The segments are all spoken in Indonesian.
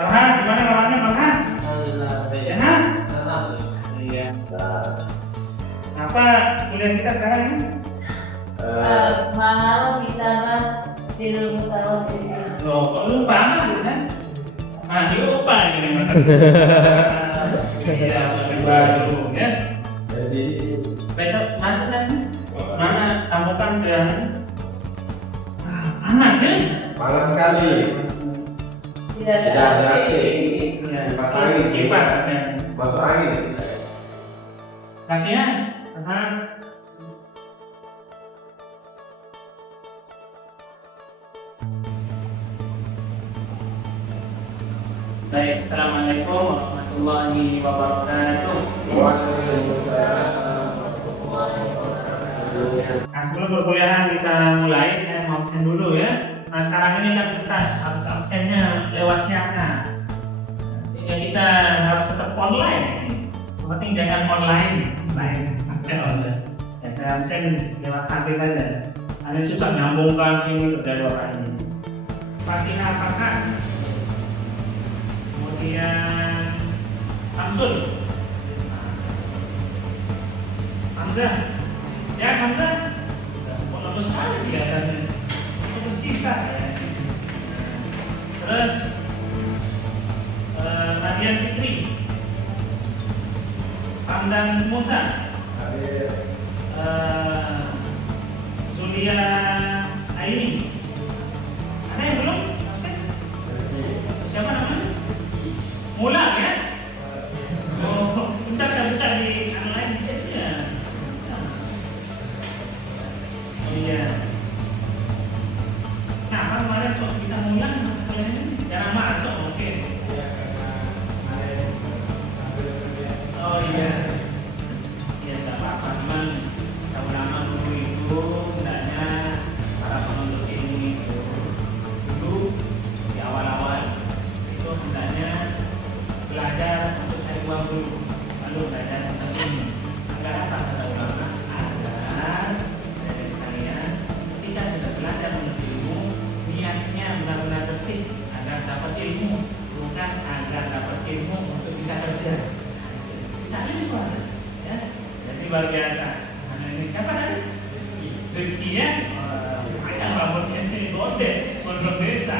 Farhan, gimana kabarnya Farhan? Alhamdulillah baik. Sehat? Alhamdulillah. Iya. Apa kuliah kita sekarang ini? Mahal kitabah Tilul Mutawassit. Loh, kok lupa kan? Ah, lupa ini mas. Iya, masih baru ya. Betul, mana kan? Mana kamu kan yang panas ya? Panas sekali. Tidak Tidak ada ada AC. Iya. Kipas angin. Kipas. Masuk angin. Kasihan, Farhan. Baik, assalamualaikum warahmatullahi wabarakatuh. Nah, sebelum perkuliahan kita mulai, saya mau absen dulu ya. Nah, sekarang ini kan kita harus absennya lewat siapa? Ya, kita harus tetap online. Yang penting jangan online. Absen online. Ya, saya absen lewat HP saja. Ada susah nyambungkan sini ke jadwal ini. Fatihah apakah? Kemudian Samsul, Hamzah, ya Hamzah, kok lama sekali kelihatannya, tercipta ya. Terus Nadian Fitri, Hamdan Musa, Zulia Aini, ada yang belum? Siapa namanya? Mula ya? Oh, bentar di online ya. Oh iya. Nah, kemarin kok bisa ngulang kalian ini? Jarang masuk mungkin. Oh iya. Ya tidak apa-apa, cuman lama-lama dulu itu hendaknya para penuntut ilmu itu dulu di awal-awal itu hendaknya belajar untuk cari uang dulu, lalu belajar tentang ilmu. Agar apa kata ulama? Agar dari sekalian ketika sudah belajar untuk ilmu, niatnya benar-benar bersih agar dapat ilmu, bukan agar dapat ilmu untuk bisa kerja. Nah ini luar, ya. Jadi luar biasa. Nah, ini siapa tadi? Rifki ya? Yang rambutnya ini gede, mondok desa.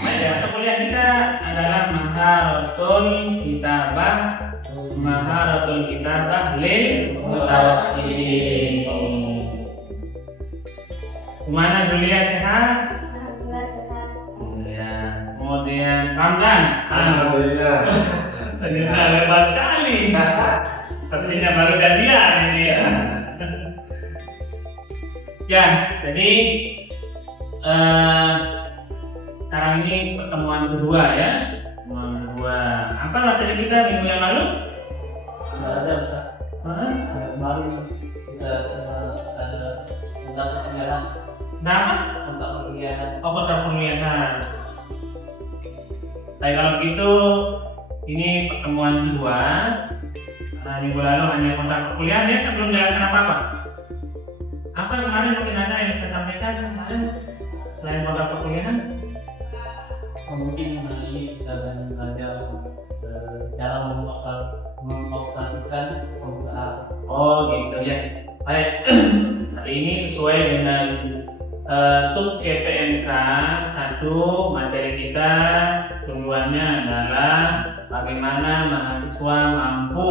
Ya, kuliah kita adalah Maharatul Kitabah lil Mutawassit. Gimana Julia, sehat? Alhamdulillah sehat. Ya. Kemudian Hamdan. Alhamdulillah. Ternyata lebat sekali. Sepertinya baru jadian ini. Ya, jadi sekarang ini pertemuan kedua ya. Pertemuan kedua. Apa materi kita minggu yang lalu? Tidak ada Ustaz. Kemarin kita ada tentang perkuliahan. Nama? Tentang perkuliahan. Oh, kota pemilihan. Baik, kalau begitu ini pertemuan kedua. Minggu lalu hanya kontak perkuliahan ya, kan belum jalankan apa-apa. Apa kemarin mungkin ada yang saya sampaikan kemarin selain kontak perkuliahan? Mungkin ini kita akan belajar dalam mengoperasikan komputer. Oh gitu ya. Baik. Hari ini sesuai dengan sub CPNK 1 materi kita tujuannya adalah bagaimana mahasiswa mampu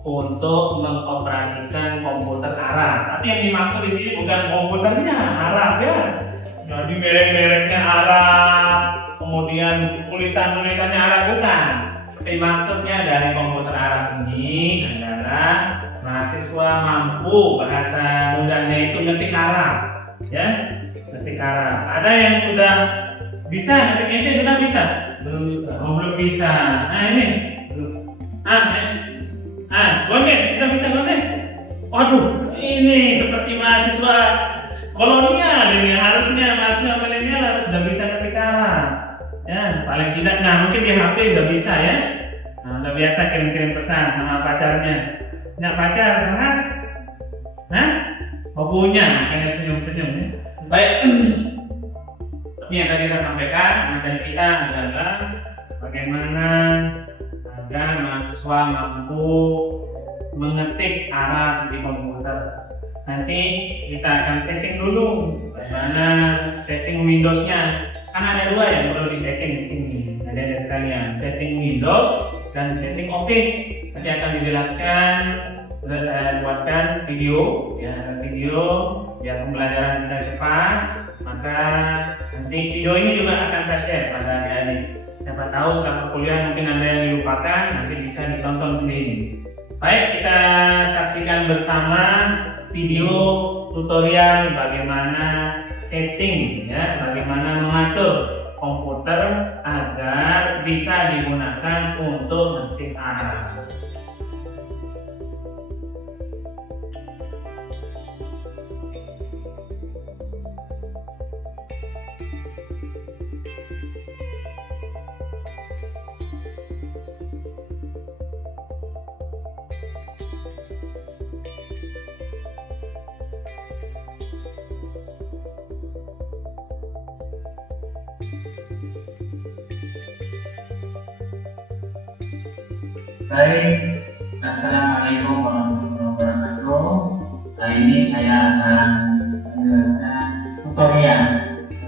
untuk mengoperasikan komputer Arab. Tapi yang dimaksud di sini bukan komputernya Arab ya. Jadi merek-mereknya Arab, kemudian tulisan-tulisannya Arab bukan. Tapi maksudnya dari komputer Arab ini adalah mahasiswa mampu bahasa mudahnya itu ngetik Arab, ya, ngetik Arab. Ada yang sudah bisa ngetik itu sudah bisa? Belum bisa. Nah ini, Gondes, kita bisa Gondes? Waduh, ini seperti mahasiswa kolonial ini, harusnya mahasiswa milenial harus sudah bisa ngetik Arab. Ya, paling tidak, nah mungkin di HP udah bisa ya. Nah, udah biasa kirim-kirim pesan sama pacarnya. Nggak pacar, kan? Hah? Oh punya, makanya senyum-senyum ya. Baik. ini yang tadi kita sampaikan, materi kita adalah bagaimana agar mahasiswa mampu mengetik Arab di komputer. Nanti kita akan setting dulu bagaimana setting Windows-nya. Kan ada dua yang perlu disetting di sini. Ada sekalian setting Windows dan setting Office. Nanti akan dijelaskan, buatkan video, ya video biar pembelajaran kita cepat. Maka nanti video ini juga akan saya share pada adik-adik. Siapa tahu setelah kuliah mungkin ada yang dilupakan, nanti bisa ditonton sendiri. Baik, kita saksikan bersama video tutorial bagaimana setting, ya, bagaimana mengatur komputer agar bisa digunakan untuk ngetik Arab. Baik, Assalamualaikum warahmatullahi wabarakatuh. Hari ini saya akan menjelaskan tutorial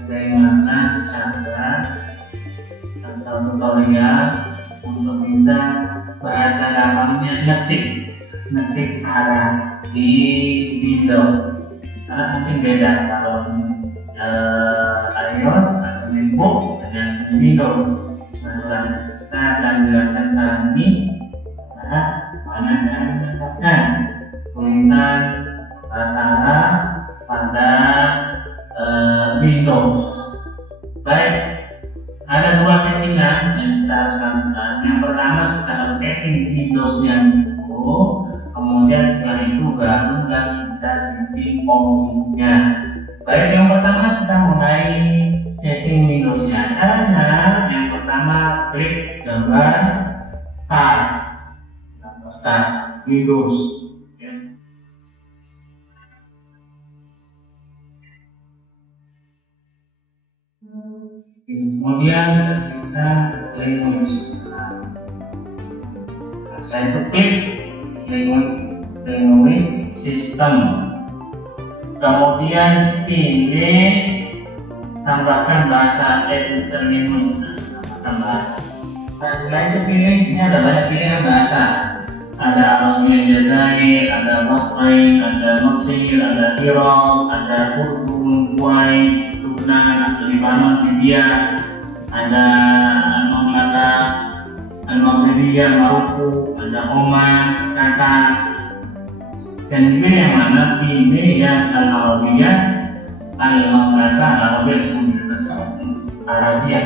bagaimana cara atau tutorial untuk kita bahasa Arabnya ngetik Arab di Windows. Karena mungkin beda kalau iOS atau MacBook dengan Windows. Nah, kita akan menjelaskan kami mana dan mendapatkan perintah kata pada Windows. Baik, ada dua settingan yang kita harus lakukan. Yang pertama kita harus setting Windows-nya dulu, kemudian setelah itu baru kita setting Office-nya. Baik, yang pertama kita mulai setting Windows-nya. Caranya yang pertama klik gambar Start Windows. Kemudian kita Linux. Saya klik Linux System. Kemudian pilih tambahkan bahasa Linux. Setelah itu pilih, ini ada banyak pilihan bahasa. Ada Arabia Jazair, ada Bahrain, ada Mesir, ada Irak, ada Urdun, Kuwait, Lebanon, ada Lebanon, Libya, ada Mamlaka Al-Maghribiyah, Maroko, ada Oman, Qatar. Dan pilih yang mana? Pilih yang Al-Arabiyah, Al-Mamlaka, Al-Arabiyah Saudiyah Saudi Arabia.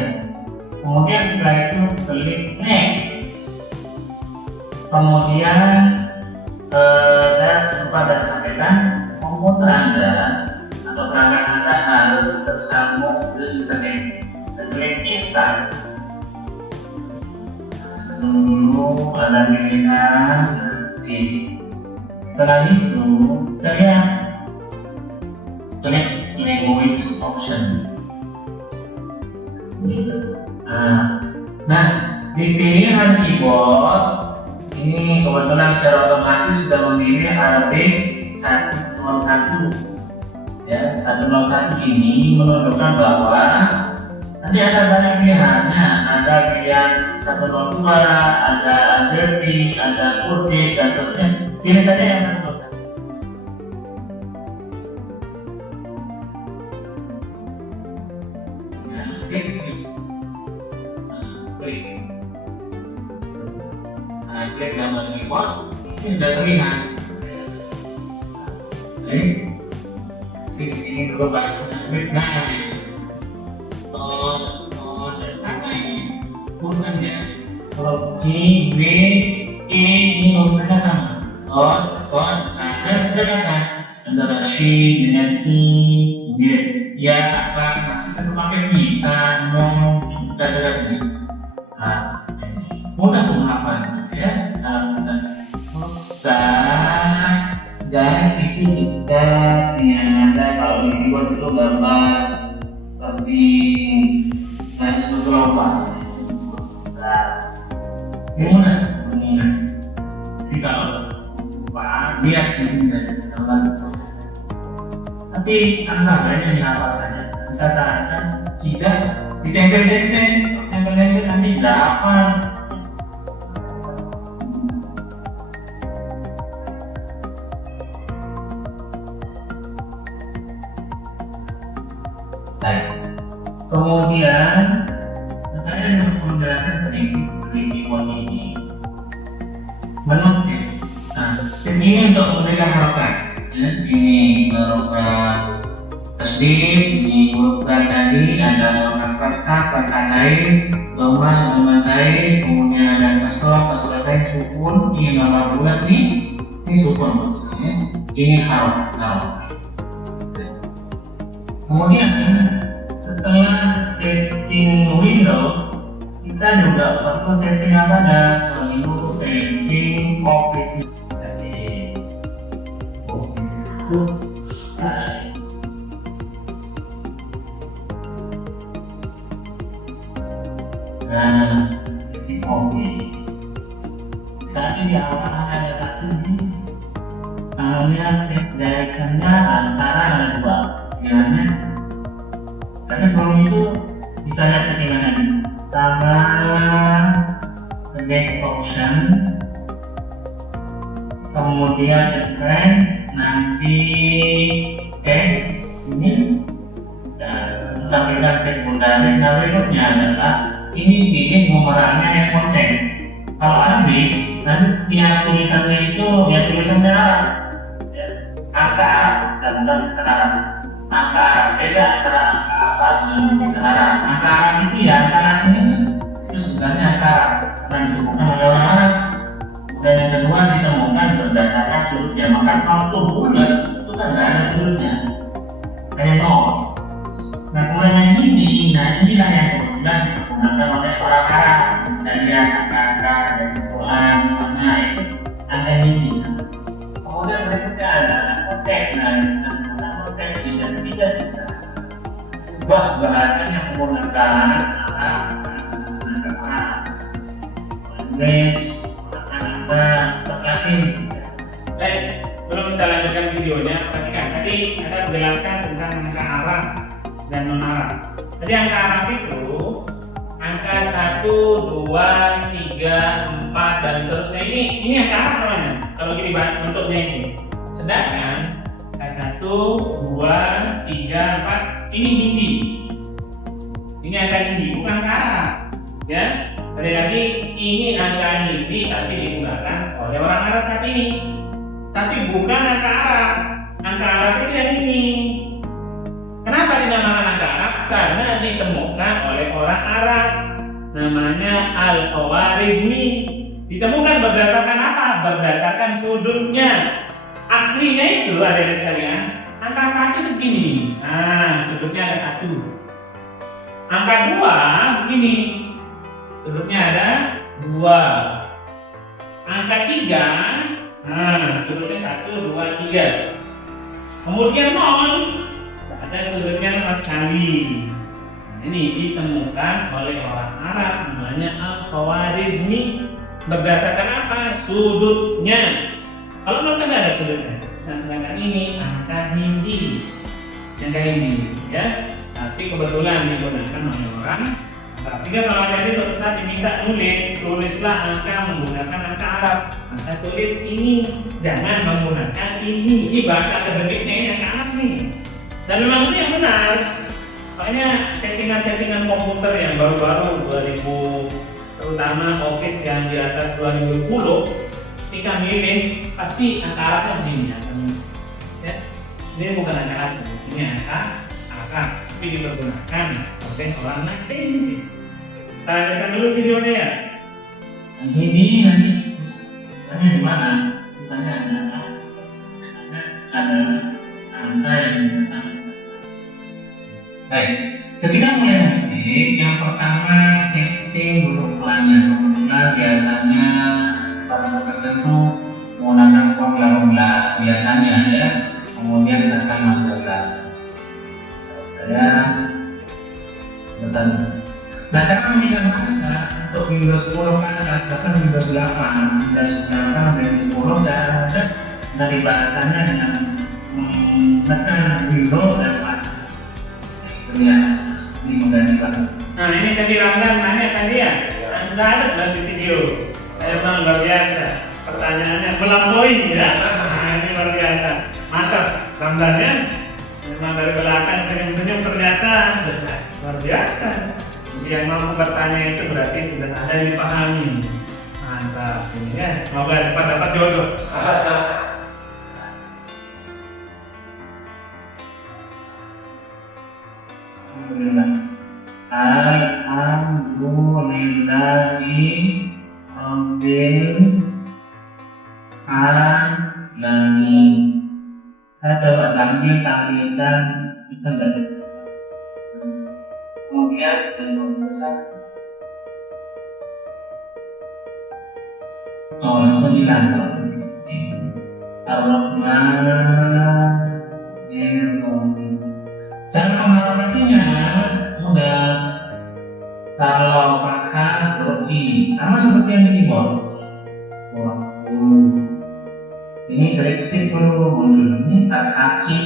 Kemudian setelah itu klik Next. Kemudian saya lupa dan sampaikan, komputer Anda atau perangkat Anda harus tersambung ke internet. Klik Install. Dulu ada pilihan nanti. Setelah itu klik Language Option. Nah, di pilihan keyboard ini kebetulan secara otomatis sudah memilih Arabic 101. Ya, 101 ini menunjukkan bahwa nanti ada banyak pilihannya. Ada pilihan 102, ada Azerti, ada Kurdi, dan seterusnya. Pilih saja yang menentukan. Klik gambar keyboard, ini sudah terlihat. Klik ini dulu baru klik apa ini? Bukan ya. Kalau G, B, E ini hurufnya sama. Ada kata antara C dengan C, ya apa masih satu paket kita mau kita lagi. Mudah menghafal ya. Dan itu kita yang ada kalau dibuat itu gambar seperti garis bergelombang. Nah, mudah. Jadi kalau Pak lihat di sini saja, tapi Anda banyak dihafal saja. Saya sarankan tidak ditempel-tempel nanti tidak hafal. Baik. Kemudian saya yang menggunakan kelindian ini menukil. Nah, ini untuk memberikan harokat. Ya, ini harokat tasdid, ini harokat tadi ada harokat fathah lain, domah lain, kemudian ada kasrah lain, sukun. Ini nomor bulat nih, ini sukun maksudnya. Ini harokat. Kemudian setelah setting window, kita juga perlu setting apa? Ada perlu setting COVID. Nah, setting COVID. Tadi di awal ada satu ini. Lihat gerakannya antara ada dua. Bilangnya, karena sebelum itu kita lihat settingan tambah back option, kemudian event, nanti ini dan tampilkan sekundari. Nah, berikutnya adalah ini memerangnya yang konten. Kalau Arabic, nanti tiap tulisannya itu tulisannya Arab, angka dan Arab. Angka beda antara angka dan Arab. Angka Arab itu ya antara ini itu sebenarnya angka karena ditemukan oleh orang Arab. Dan yang kedua ditemukan berdasarkan sudutnya. Maka kalau bulat itu kan nggak ada sudutnya, kayak nol. Nah kemudian ini, inilah yang kemudian digunakan oleh orang Arab. Dari angka-angka dari Quran, mana itu angka ini. Kemudian berikutnya ada konteks. Dan tidak ubah bahannya menggunakan Inggris, Latin. Baik, belum kita lanjutkan videonya. Perhatikan, tadi ada menjelaskan tentang angka Arab dan non Arab. Jadi angka Arab itu angka 1, 2, 3, 4 dan seterusnya. Ini angka Arab namanya. Kalau gini bentuknya ini. Sedangkan 1, 2, 3, 4 ini Hindi. Ini angka Hindi, bukan angka Arab. Ya, berarti ini angka Hindi tapi digunakan oleh orang Arab saat ini. Tapi bukan angka Arab. Angka Arab itu yang ini. Kenapa dinamakan angka Arab? Karena ditemukan oleh orang Arab. Namanya Al-Khawarizmi. Ditemukan berdasarkan apa? Berdasarkan sudutnya. Aslinya itu ada di sekalian, angka 1 itu begini. Nah, sudutnya ada 1. Angka 2 begini. Sudutnya ada 2. Angka 3, nah, sudutnya 1, 2, 3. Kemudian 0, ada sudutnya sama sekali. Nah, ini ditemukan oleh orang Arab namanya Al-Khawarizmi. Berdasarkan apa? Sudutnya. Kalau kan ada sudutnya. Nah, sedangkan ini angka Hindi, ya. Tapi kebetulan digunakan oleh orang. Jika kalau jadi suatu saat diminta tulislah angka menggunakan angka Arab. Maka tulis ini, jangan menggunakan ini. Ini bahasa akademiknya ini angka Arab nih. Dan memang itu yang benar. Makanya settingan komputer yang baru-baru 2000, terutama OKID yang di atas 2010. Ketika milih pasti angka Arabnya begini ya. Ini bukan angka Arab, ini angka Arab, tapi dipergunakan oleh orang Latin. Kita lanjutkan dulu videonya ya. Ini nanti di mana? Bukannya ada angka yang baik. Ketika mulai mengetik, yang pertama setting huruf pelannya. Biasanya pada tertentu menggunakan formula biasanya ya, kemudian serta masalah. Saya Betul. Nah, cara memilihkan bahasa untuk Windows 10 ke atas, bahkan Windows 8 dan sedangkan Windows 10 dan atas dari bahasanya dengan menekan Windows dan Pak. Itu ya, ini menggantikan. Nah ini tadi Ramdan nanya tadi ya, nggak ada dalam di video. Emang luar biasa. Pertanyaannya melampaui ya. Nah, ini luar biasa. Mantap Ramdan ya. Memang dari belakang senyum-senyum ternyata luar biasa. Yang mampu bertanya itu berarti sudah ada yang dipahami. Mantap ini ya. Semoga dapat jodoh. Alhamdulillahi Rabbil Alamin. Saya coba tampilkan kita dari kemudian itu dilanjut Ar-Rahmanir-Rahim. Cara menghafalnya mudah. Kalau fathah roji sama seperti yang di keyboard. Ini trik dulu muncul. Ini fathah ki,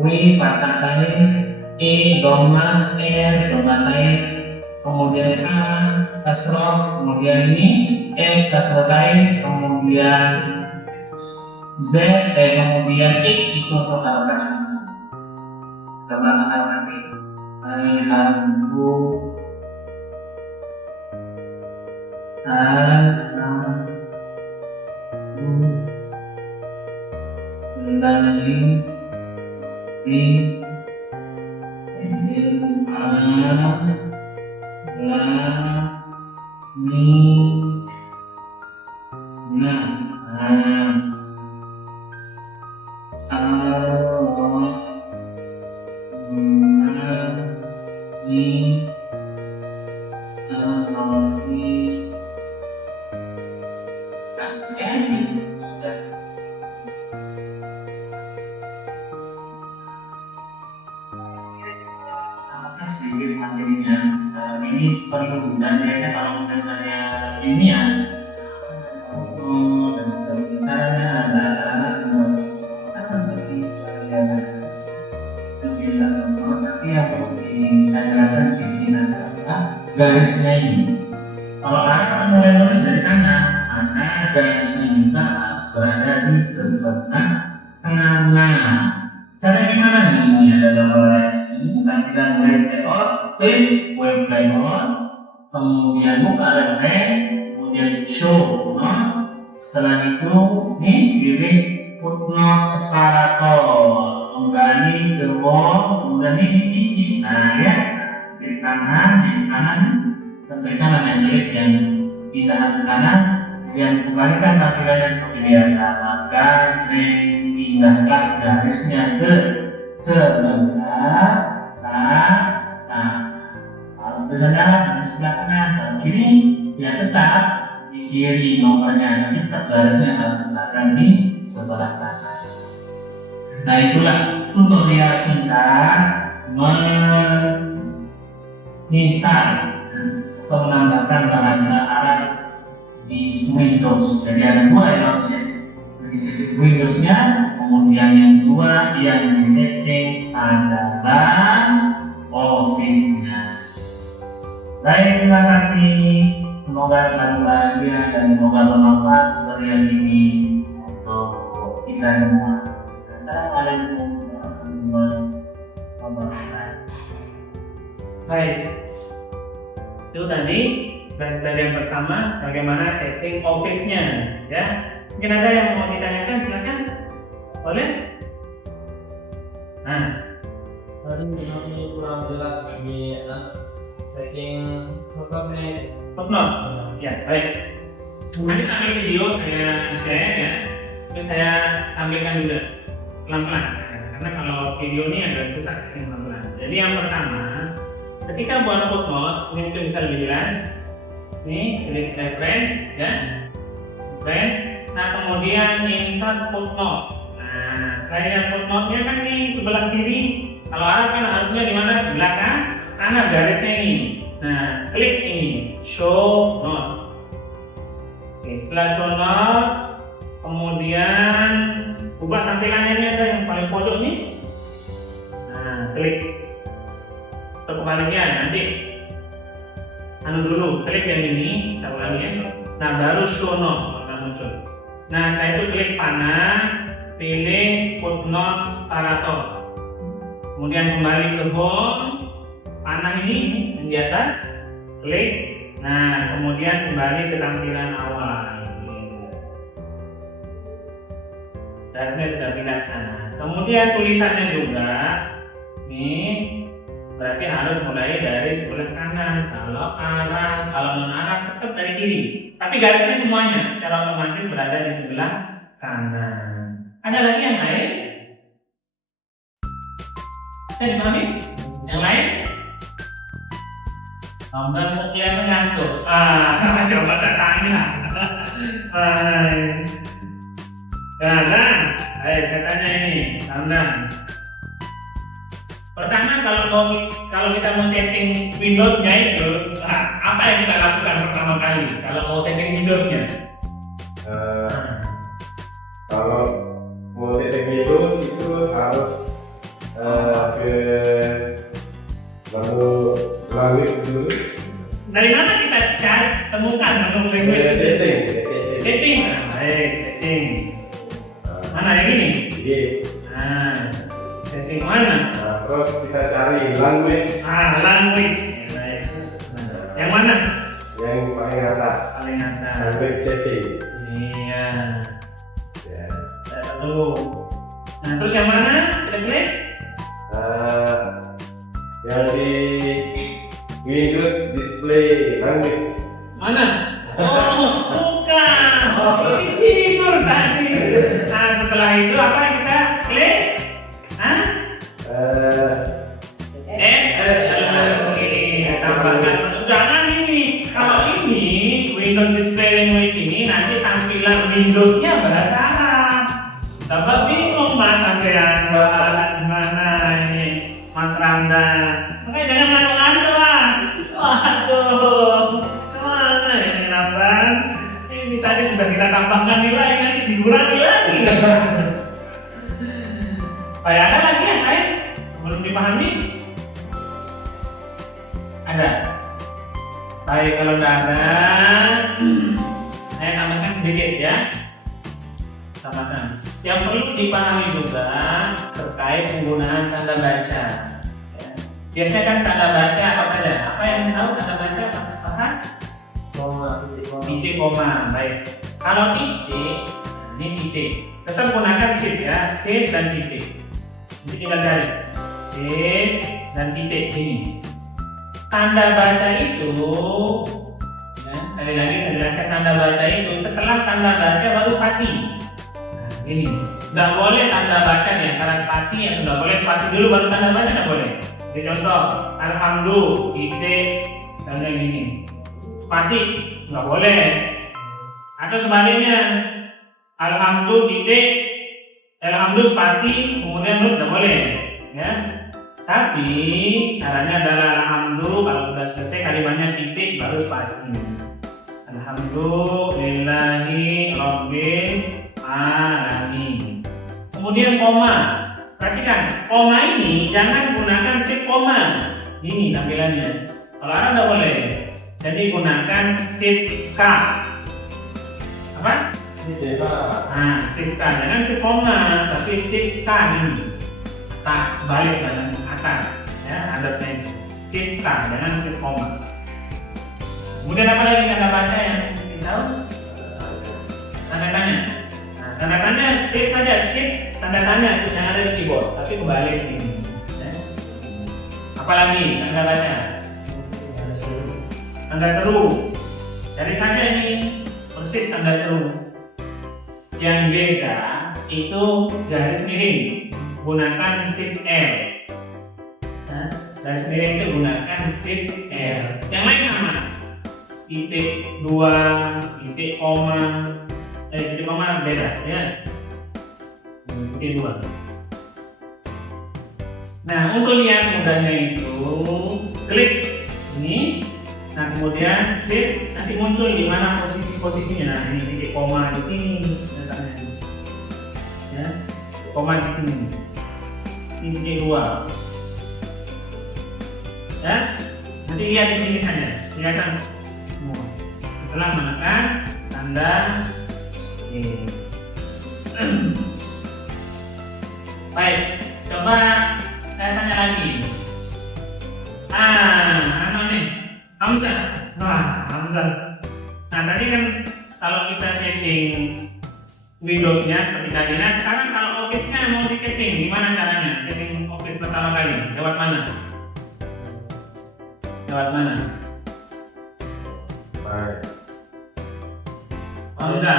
w fathah lain, e doma, r doma lain, kemudian a kasroh, kemudian ini s kasroh lain, kemudian z, kemudian itu untuk harokat. Coba nanti sedikit materinya. Ini perlu dan kayaknya kalau misalnya ini ya dan sebenarnya ada tapi yang perlu saya jelaskan sini adalah garisnya ini. Kalau Anda mulai nulis dari kanan, maka garisnya juga harus berada di sebelah kanan. Cara gimana nih? Ini ada gambar ini tampilan web layout, klik web layout, kemudian buka refresh, kemudian show. Setelah itu ini pilih footnote separator, kembali ke home, kemudian ini. Nah ya, di kanan, tentukan yang klik yang pindah ke kanan, kemudian kembalikan tampilannya seperti biasa. Maka pindahlah garisnya ke sebelah kalau misalnya di sebelah kanan dan kiri ya tetap di kiri nomornya, tapi tetap garisnya harus letakkan di sebelah kanan. Nah itulah tutorial singkat menginstal atau menambahkan bahasa Arab di Windows. Jadi ada dua ya di Windows-nya, kemudian yang kedua yang disetting adalah Office-nya. Baik, terima kasih. Semoga selalu bahagia dan semoga bermanfaat tutorial ini untuk kita semua. Assalamualaikum warahmatullahi wabarakatuh. Baik, itu tadi yang pertama bagaimana setting Office-nya ya. Mungkin ada yang mau ditanyakan, silakan. Boleh? Nah, Ini kurang jelas di setting fotonya. footnote. Ya, baik. Nanti sambil video saya share ya. Mungkin saya tampilkan juga pelan-pelan. Karena kalau video ini agak susah pelan-pelan. Jadi yang pertama, ketika buat footnote, ini mungkin bisa lebih jelas. Ini klik reference ya. Nah kemudian insert footnote. Nah, kayak footnote-nya kan di sebelah kiri. Kalau Arab kan harusnya di mana? Sebelah Mana garisnya ini? Nah, klik ini, show note. Oke, setelah show note, kemudian ubah tampilannya ini ada yang paling pojok nih. Nah, klik. Atau kebalikan, nanti dulu, klik yang ini, kita ulangi ya. Nah, baru show note akan muncul. Nah, setelah itu klik panah, pilih footnote separator. Kemudian kembali ke home, panah ini di atas, klik. Nah, kemudian kembali ke tampilan awal. Darahnya sudah pindah sana. Kemudian tulisannya juga, nih berarti harus mulai dari sebelah kanan. Kalau non arah tetap dari kiri. Tapi garisnya semuanya secara otomatis berada di sebelah kanan. Ada lagi yang lain? Ada dipahami? Yang lain? Gambar mau kelihatan ngantuk. Coba saya tanya. Nah, ayo saya tanya ini, Ramdan. Pertama kalau kita mau setting Windows-nya itu, apa yang kita lakukan pertama kali? Kalau mau setting Windows-nya? Kalau mau setting Windows itu harus ke menu language dulu. Dari mana kita cari temukan menu language? Setting. Baik, setting. Mana yang ini? Iya. Setting mana? Terus kita cari language. Language. Baik. Yang mana? Yang paling atas. Paling atas. Language setting. Iya. Ya. Tuh. Nah, terus yang mana? Kita pilih? Yang di Windows Display Language. Mana? Oh, bukan. Ini tidur tadi. Nah, setelah itu apa yang kita klik? Tambahkan jangan ini. Kalau ini Windows Display Language ini nanti tampilan Windows-nya bahasa Arab. Tambah bingung Mas sampean gimana ini Mas Ramdan. Makanya jangan ngantuk-ngantuk Mas. Waduh, kemana ini Ramdan? Ini tadi sudah kita tambahkan nilai, nanti dikurangi lagi. Kayak ada lagi yang lain belum dipahami? Ada. Baik, kalau tidak ada, saya tambahkan sedikit ya. Tambahkan. Yang perlu dipahami juga terkait penggunaan tanda baca. Ya. Biasanya kan tanda baca apa saja? Apa yang tahu tanda baca apa? Titik koma. Baik. Kalau titik, ini titik. Tetap gunakan shift ya, shift dan titik. Jadi tinggal garis, shift dan titik ini. Tanda baca itu, ya, sekali lagi saya jelaskan tanda baca itu setelah tanda baca baru spasi. Nah, ini, nggak boleh tanda baca di antara spasi, ya nggak boleh spasi dulu baru tanda baca, nggak boleh. Jadi contoh, alhamdulillah, titik, dan ini, spasi nggak boleh. Atau sebaliknya, alhamdulillah titik, alhamdulillah spasi, kemudian nggak boleh, ya. Tapi caranya adalah alhamdulillah kalau sudah selesai kalimatnya titik baru spasi. Alhamdulillahi rabbil alamin. Kemudian koma. Perhatikan, koma ini jangan gunakan shift koma. Ini tampilannya. Kalau ada nggak boleh. Jadi gunakan shift K. Apa? Shift K. Shift K. Jangan shift koma, tapi shift K ini. Atas, balik dan atas, ya adatnya shift K, jangan shift koma. Kemudian apa lagi tanda baca yang kita tahu? Tanda tanya. Nah, tanda tanya klik saja shift tanda tanya yang ada di keyboard, tapi kembali ini. Ya. Apalagi tanda baca? Tanda seru. Cari saja ini persis tanda seru. Yang beda itu garis miring. Gunakan shift L. Nah, garis miring itu gunakan shift L. Yang lain sama. Titik 2, titik koma beda ya. Titik 2. Nah, untuk lihat mudahnya itu klik ini. Nah kemudian shift, nanti muncul di mana posisinya. Nah ini titik koma di sini letaknya. Ya, koma di sini. Ini titik 2. Ya, nanti lihat di sini saja, kelihatan semua. Setelah menekan tanda ini. Baik, coba saya tanya lagi. Nih, Hamzah. Nah, Hamzah. Nah, tadi kan kalau kita setting Windows-nya seperti tadi, nah sekarang kalau Office-nya mau di-setting, gimana caranya? Setting Office pertama kali, lewat mana? Lewat mana? Baik. Hamzah.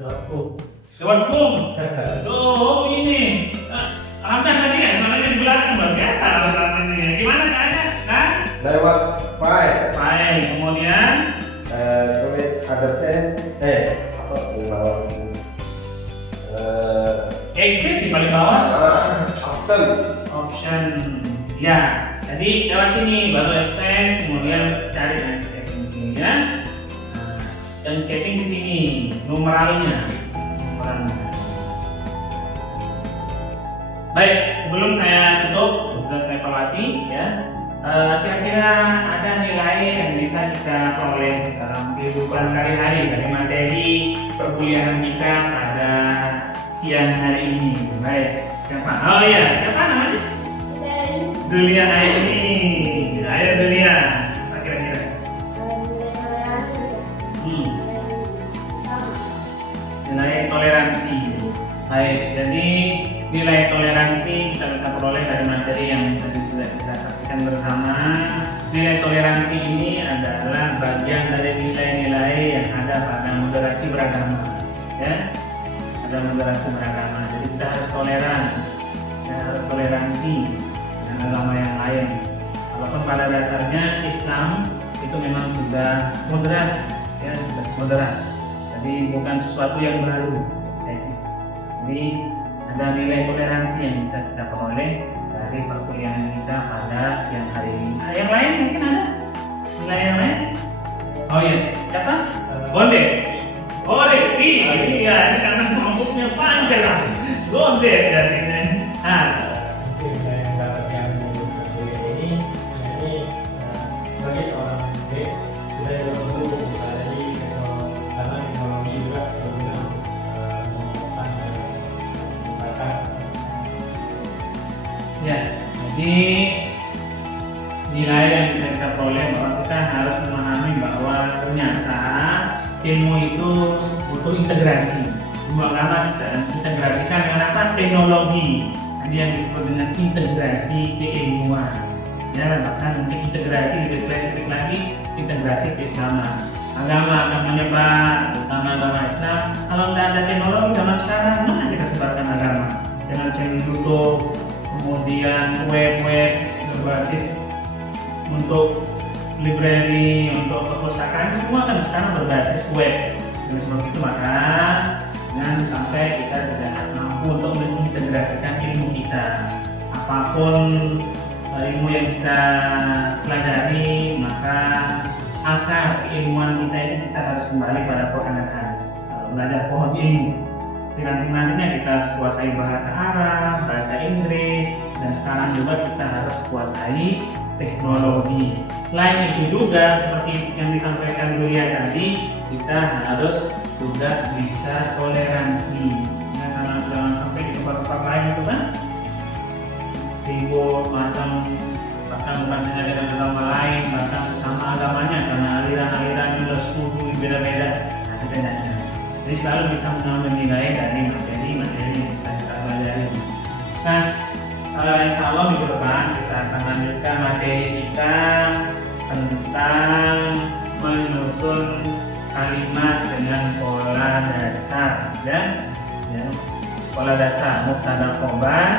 Aku. Lewat Boom. Oh, ini. Hamzah tadi kan, namanya di belakang Bang ya. Gimana caranya? Kan? Lewat file. File, kemudian Tulis ada pen. Apa bawah? exit di paling bawah. Option. Option. Ya, jadi lewat sini baru extend, kemudian cari setting ya. Dan setting di sini numeralnya. Baik, sebelum saya tutup, sudah saya evaluasi ya. Kira-kira ada nilai yang bisa kita peroleh dalam kehidupan sehari-hari dari materi perkuliahan kita pada siang hari ini. Baik, siapa? Oh iya, siapa namanya? Zulia Aini. Ayo Zulia, apa kira-kira? Nilai toleransi. Baik, jadi nilai toleransi kita peroleh dari materi yang tadi sudah kita saksikan bersama. Nilai toleransi ini adalah bagian dari nilai-nilai yang ada pada moderasi beragama. Ya, ada moderasi beragama. Jadi kita harus toleran, kita harus toleransi dengan agama yang lain. Walaupun pada dasarnya Islam itu memang sudah moderat, ya sudah moderat. Jadi bukan sesuatu yang baru. Jadi ada nilai toleransi yang bisa kita peroleh dari perkuliahan kita pada siang hari ini. Yang lain mungkin ada? Nilai yang lain? Oh iya, siapa? Gonde. Iya, ini karena maksudnya panjang lah. Gonde dari ini. Mungkin saya yang dapat yang kuliah ini bagi orang muda kita juga perlu mempelajari karena teknologi juga perlu Ya, jadi nilai yang kita peroleh bahwa kita harus memahami bahwa ternyata ilmu itu butuh integrasi. Semua agama kita integrasikan dengan apa? Teknologi. Ini yang disebut dengan integrasi keilmuan. Ya, bahkan mungkin integrasi lebih spesifik lagi, integrasi keislaman. Agama akan menyebar, terutama agama Islam. Kalau tidak ada teknologi zaman sekarang, mana kita sebarkan agama? Dengan channel YouTube, kemudian web itu berbasis untuk library, untuk perpustakaan, semua kan sekarang berbasis web. Dan sebab itu maka jangan sampai kita tidak mampu untuk mengintegrasikan ilmu kita. Apapun ilmu yang kita pelajari, maka akar keilmuan kita itu kita harus kembali pada Quran dan Hadis. Kalau belajar pohon ilmu, nantinya kita harus kuasai bahasa Arab, bahasa Inggris, dan sekarang juga kita harus kuasai teknologi. Selain itu juga seperti yang disampaikan Buya tadi, kita harus juga bisa toleransi. Nah, karena jangan sampai di tempat-tempat lain itu kan ribut, bahkan bukan hanya dengan agama lain, bahkan sama agamanya karena aliran-aliran yang sekutu beda-beda. Nah, kita jangan. Jadi selalu bisa menilai dari materi yang kita pelajari. Nah, insya Allah minggu depan kita akan lanjutkan materi kita tentang menyusun kalimat dengan pola dasar, ya. Pola dasar mubtada khobar,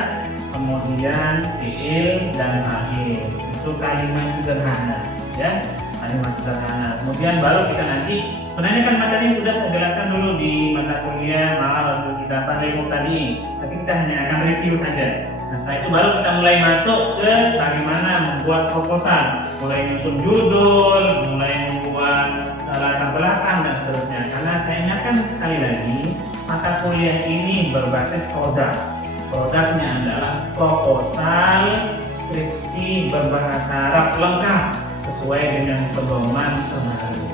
kemudian fiil dan akhir. Itu kalimat sederhana, ya. Kalimat sederhana. Kemudian baru kita nanti sebenarnya kan materi sudah saya jelaskan dulu di mata kuliah malah waktu kita pada ilmu tadi, tapi kita hanya akan review saja. Nah, setelah itu baru kita mulai masuk ke bagaimana membuat proposal, mulai nyusun judul, mulai membuat latar belakang dan seterusnya. Karena saya ingatkan sekali lagi, mata kuliah ini berbasis produk. Produknya adalah proposal skripsi berbahasa Arab lengkap sesuai dengan pedoman terbaru.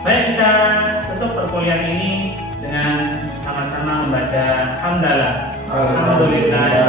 Baik, kita tutup perkuliahan ini dengan sama-sama membaca hamdalah. Alhamdulillah.